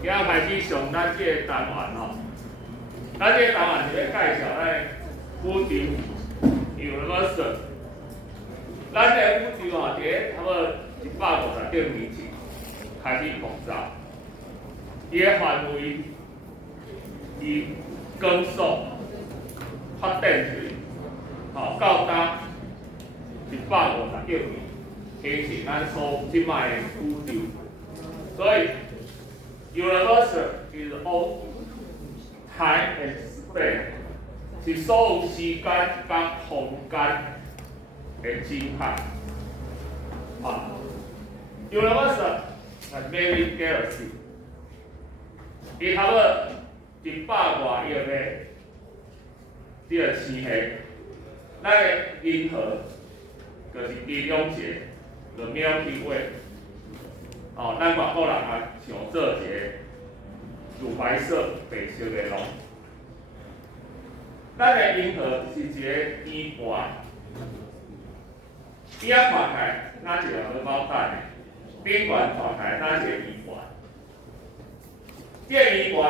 今仔开始上咱这个单元吼，咱这个单元是要介绍咱宇宙 universe。咱这个宇宙吼，伫差不多150多年前开始创造，伊个范围以光速发展去，吼到达150亿年，形成咱所即摆的宇宙。所以 universe is all time and space， 是所有时间甲空间的整合。universe is very galaxy， 伊差不多100外亿个这个星系，咱的银河就是其中一个 The Milky Way。咱外国人也想做一个乳白色、白色的龙。咱的银河是一个圆盘，边仔看起来咱一个荷包蛋的，顶悬看起来咱一个圆盘。这个圆盘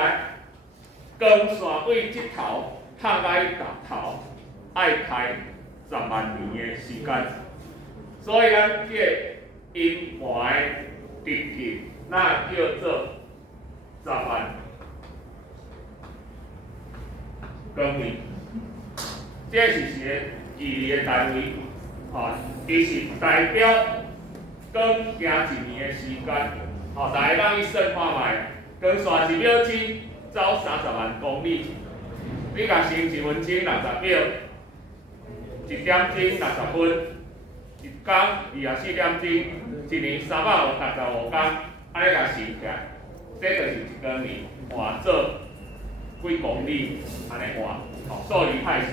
光线为这头拍到迄头，爱开10万年的时间，所以咱这个圆盘的直径，那叫做10万公里。这是一个距离的单位，伊是代表光行1年的时间。大家当去算看卖，光线1秒钟走30万公里，你甲算1分钟60秒，1点钟60分，一天24点钟。1年365天，安尼甲算起来，这就是1公里换做几公里，安尼换，数字太细。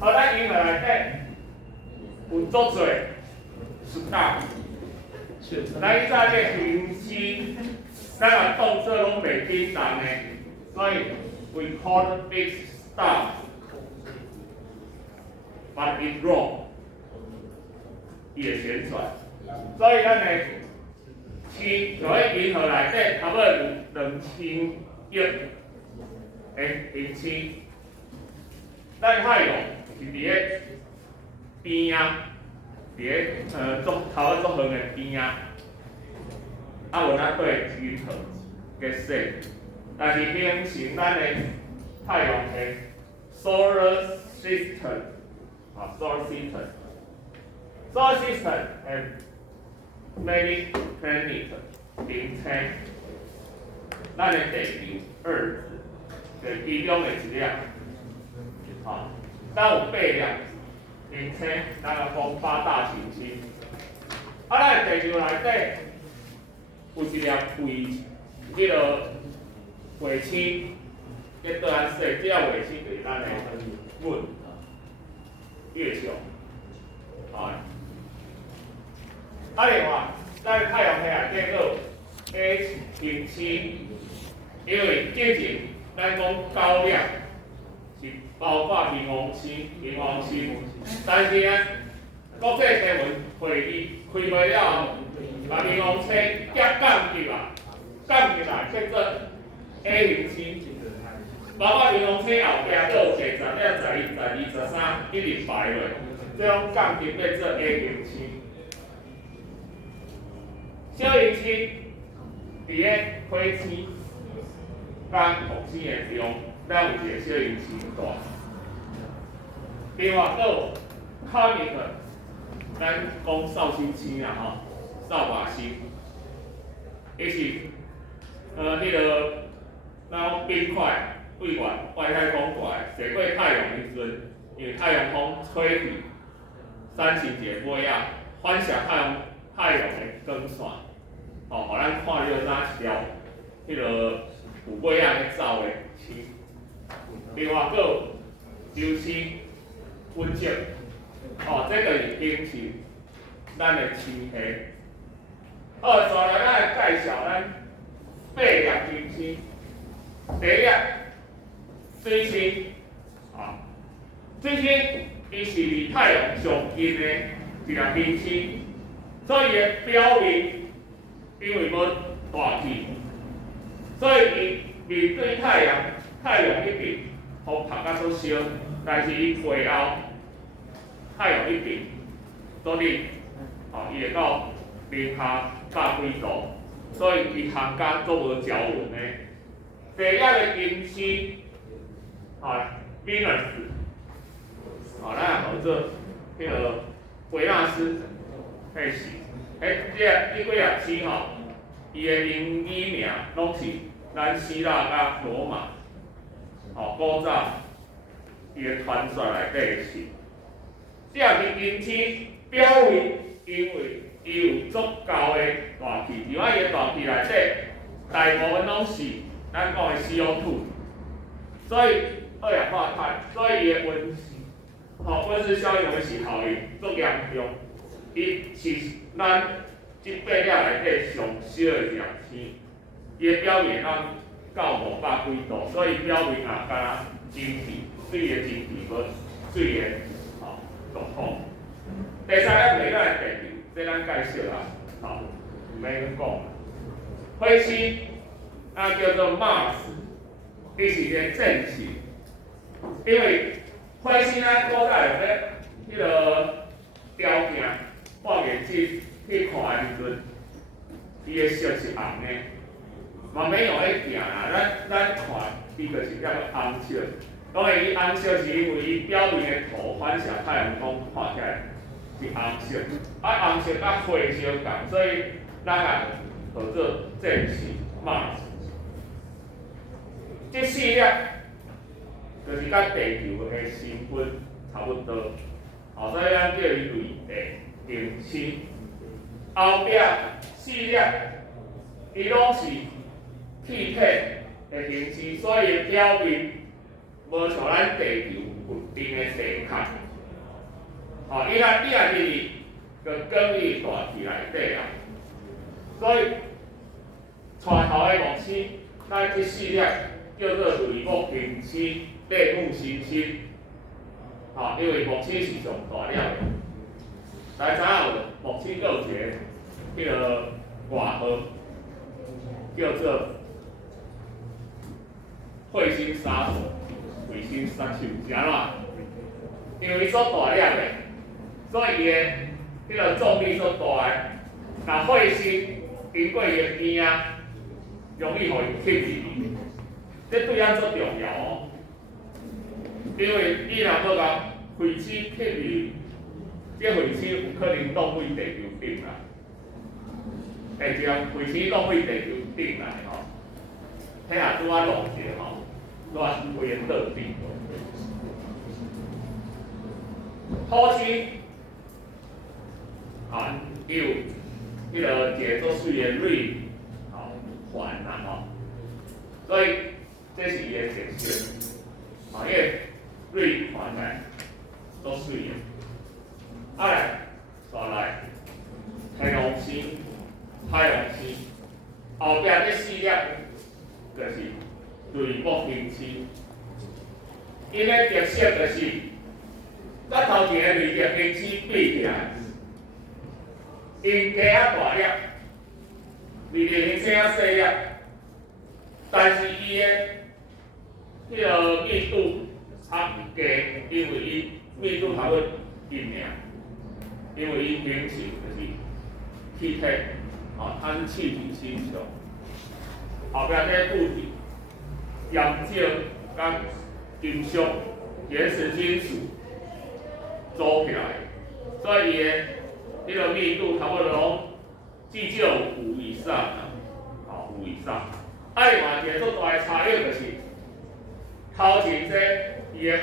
咱银河内底有足侪 star， 咱以前这行星，咱个动作拢袂紧动的，所以 we call it star， but it wrong， 伊会旋转。所以咱的星就喺银河内底，差不多有2000亿个行星。咱太阳是伫个边仔，伫个头个足远个边仔，有咱对银河嘅说，但是形成咱的太阳系 solar system， solar system。Solar system and many planets 名称，咱的地球2是其中的一粒，咱有8粒名称，咱个讲8大行星。咱的地球内底有一粒卫，迄个卫星，叫对咱说，这个卫星就是咱的月球，另外，咱太阳系内底有 H 行星，因为之前咱讲9粒是包括冥王星，但是呢，国际天文会议开会了后，把冥王星减降入来，叫做 A 行星。包括冥王星后壁还有10、11、12、13，一直排落，这种降入变做 A 行星。小行星伫个火星甲木星的地方，咱有一个小行星带。另外，还有 comet， 咱讲扫星星啊扫把星，伊是迄个咱讲冰块对外太空过来，射过太阳的时阵，因为太阳风吹去，产生一个尾仔，反射太阳的光线。互咱看到哪一条迄个有尾仔咧走的星。另外，还有周星温室，这就是形成咱的星系。接下来咱来介绍咱8粒行星。第一粒水星，水星伊是离太阳上近的一粒行星，所以伊的表面因为无大气，所以伊面对太阳，太阳一边互晒甲足烧，但是伊背后太阳一边，所以伊会到零下百几度，所以伊行工做无条纹的。第一个金星，Venus， 咱号做迄个维纳斯迄是，这几啊星伊的英语名拢是咱希腊甲罗马，古早伊的传说内底的是。这是金星表为，因为伊有足够的大气，因为伊的大气内底大部分拢是咱讲的 CO2， 所以二氧化碳，所以伊的温室效应是效应足严重，伊是咱这8粒内底上小的一粒星，伊的表面当到500几度，所以表面敢若晶体，水的晶体无水的状况。第三个袂个地球，这咱介绍啦，唔免讲。火星叫做 Mars， 伊是一个正星，因为火星古早迄个条件望远镜去看的时阵，伊的色是红的，嘛免用迄镜啦，咱看伊就是叫做红色。当然，伊红色是因为伊表面的土反射太阳光看起来是红色，红色甲火相共，所以咱叫做正星 Mars。这4粒就是甲地球的成分差不多，所以咱叫伊类地行星。后壁4粒，伊拢是气体的行星，所以表面无像咱地球稳定的地壳。伊若日就跟于大气内底啊，所以带头的木星，咱这4粒叫做类木行星、类木行星，因为木星是上大粒的。大家知影木星有一个外号叫做彗星杀手、卫星杀手，是安怎？因为伊所大粒的，所以伊的重力所大的，那彗星经过伊的边容易互伊吸入。这对咱足重要哦，因为伊若要甲彗星吸入，这彗星有可能落位地球顶啦。会将彗星落位地球顶来迄下拄仔落去拄仔规个倒顶。土星伊有迄个一个足水的瑞环啦所以这是伊的特性，因为瑞环足水的。来，再来太阳星，后壁这4粒就是类木行星，因的特色就是，咱头前的类木行星比起来，因加大粒，类木行星细粒，但是伊的迄个密度差不低，因为伊密度差不多1尔，因为伊平时就是气体，它是气体星球。后壁这固体、氧质甲金属、原始金属组起来，所以伊的迄个密度差不多至少5以上5以上。另外一个足大的差异就是，头前这伊的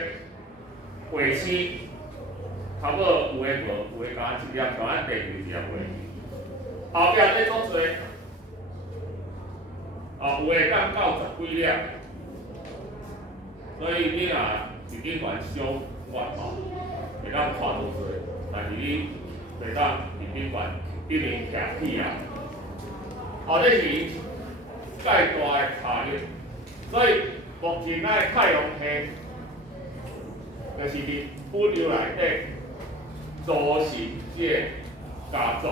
卫星，差不多有诶无，有诶加1粒，像咱地球1粒卫。后壁这足多，有诶到90几粒，所以你若是顶悬小悬会当看到多，但是你袂当伫顶悬一面徛起啊。这是介大的差异，所以目前咱的太阳系就是伫宇宙内底组成这家族，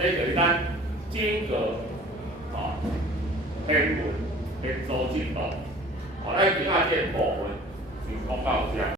这就是咱整个天文、天周进度，咱今仔这部分就讲到这。